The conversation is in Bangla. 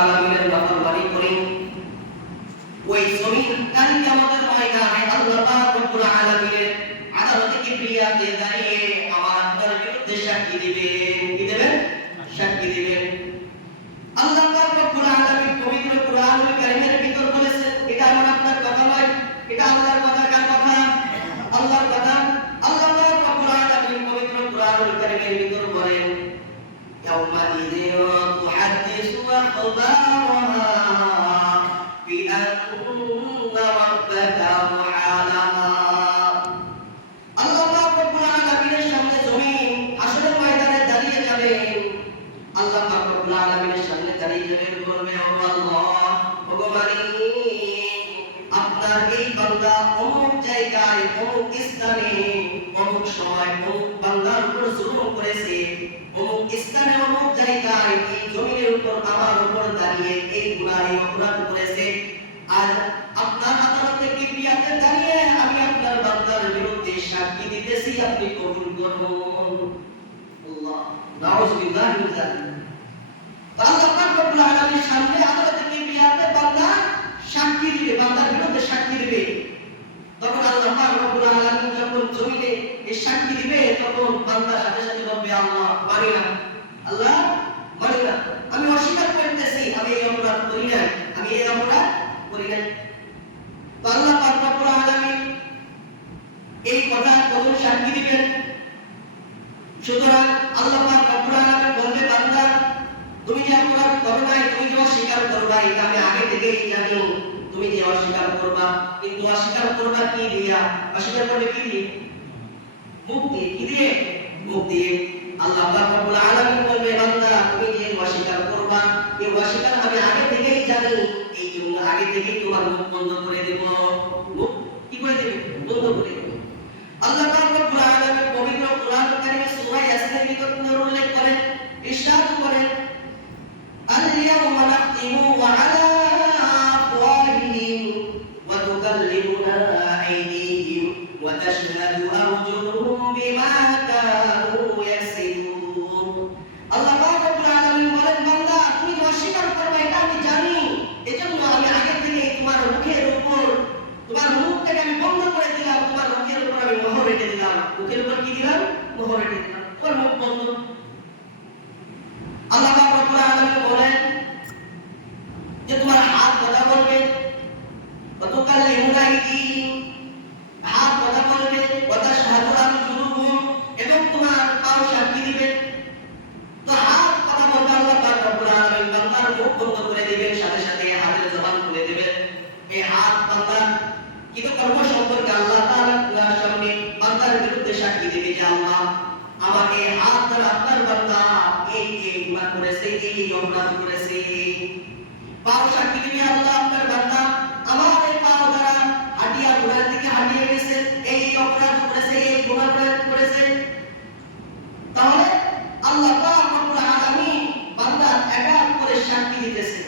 আলামিনের নাফরমানি করি, ওই জমিন কাল কিয়ামতের ময়দানে আল্লাহ পাক রব্বুল আলামিনের আদালতে কিবরিয়াতে দাঁড়িয়ে আমার আপনার বিরুদ্ধে সাক্ষী দিবেন। কি দিবেন? সাক্ষী দিবেন। আল্লাহ পাক রব্বুল আলামিন পবিত্র কোরআনুল কারীমের ভিতর বলেছেন, এটা আমার আপনার কথা নয়, এটা আল্লাহর কথা। কার কথা? আল্লাহর কথা। আল্লাহ পাক রব্বুল আলামিন পবিত্র কোরআনুল কারীমের ভিতর বলেন, ইয়াউমাইযিন তুহাদ্দিসু আখবারাহা বিআন্না রাব্বাকা মুহালাহা। আল্লাহ পাক রব্বুল আলামিনের সামনে জমিন হাসরের ময়দানে দাঁড়িয়ে যাবেন। আল্লাহ পাক রব্বুল আলামিনের সামনে দাঁড়িয়ে যাবেন, বলবে, ও আল্লাহ, ও মালিক, আপনার এই বান্দা অমুক জায়গায়, অমুক স্থানে, অমুক সময়, অমুক বান্দার উপর জুলুম করেছে, অমুক স্থানে, অমুক জায়গায়, এই জমিনের উপর আমার উপর দাঁড়িয়ে এই গুনাহ, এই অপরাধ করেছে। আর আপনার আদালতে কিবরিয়াতে দাঁড়িয়ে আমি আপনার বান্দার বিরুদ্ধে সাক্ষী দিতেছি, আপনি কবুল করুন। আল্লাহ, নাউযুবিল্লাহি মিন যালিক। আল্লাহ পাক রব্বুল আলামিনের সামনে আদালতে কিবরিয়াতে বান্দা সাক্ষী দিবে, বান্দার বিরুদ্ধে সাক্ষী দিবে। তখন আল্লাহ পাক রব্বুল আলামিন যখন জমিনে এই সাক্ষী দিবে, তখন বান্দা সাথে সাথে বলবে, আল্লাহ মানি না, আল্লাহ মানি না, আমি অস্বীকার করতেছি, আমি এই অপরাধ করি নাই, আমি এই অপরাধ করি নাই। তো আল্লাহ পাক রব্বুল আলামিন এই কথা কখন সাক্ষী দিবেন? সুতরাং আল্লাহ পাক রব্বুল আলামিন বলবে, বান্দা, তুমি যে অপরাধ করো নাই, তুমি যে অস্বীকার করবা, এটা আমি আগে থেকেই জানি, তুমি যে অস্বীকার করবা। কিন্তু অস্বীকার করবা কি দিয়া? অস্বীকার করবে কি দিয়ে? মুখ দিয়ে। কি দিয়ে? মুখ দিয়ে। আল্লাহ পাক রব্বুল আলামিন বলবে, বান্দা, তুমি যে অস্বীকার করবা, এই অস্বীকার আমি আগে থেকেই জানি, এই জন্য আগে থেকেই তোমার মুখ বন্ধ করে দেব। মুখ কি করে দেবে? বন্ধ করে দেব। আল্লাহ পাক রব্বুল আলামিন পবিত্র কোরআন কারীমে সূরা ইয়াসিনের ভিতর উল্লেখ করেন, ইরশাদ করেন, اليوم نختم على أفواههم وتكلمنا أيديهم وتشهد أرجلهم بما كانوا يكسبون। আল্লাহ পাক রব্বুল আলামিন বলেন, বান্দা, তুমি যে অস্বীকার করবে এটা আমি জানি, এজন্য আমি আগে থেকে তোমার মুখের উপর, তোমার মুখটাকে আমি বন্ধ করে দিলাম, তোমার মুখের উপর আমি মোহর রেখে দিলাম। মুখের উপর কি দিলাম? মোহর রেখে দিলাম, তোমার মুখ বন্ধ। আল্লাহ পাক রব্বুল আলামিন বলেন যে তোমার হাত কথা বলবে, ওয়াতুকাল্লিমুনা আইদিহিম, হাত কথা বলবে, ওয়াতাশহাদু আরজুলুহুম, এবং তোমার পাও সাক্ষী দিবে। তো হাত কথা বলবে, আল্লাহ পাক রব্বুল আলামিন বান্দার মুখ বন্ধ করে দিবেন, সাথে সাথে হাতের জবান খুলে দিবেন। এই হাত বান্দার কিন্তু কর্ম সম্পর্কে আল্লাহ তাআলার সামনে বান্দার বিরুদ্ধে সাক্ষী দিবে যে, আল্লাহ, আমার এই হাত দ্বারা আপনার বান্দা এই গুনাহ করেছে, এই অপরাধ করেছে। পাও সাক্ষী দিবে, আল্লাহ, আপনার বান্দা আমার এই পাও দ্বারা হাঁটিয়া ঘোড়ার দিকে হাঁটিয়ে গেছে, এই অপরাধ করেছে, এই গুনাহ করেছে। তাহলে আল্লাহ পাক রব্বুল আলামিন বান্দার এক এক করে সাক্ষী দিতেছে।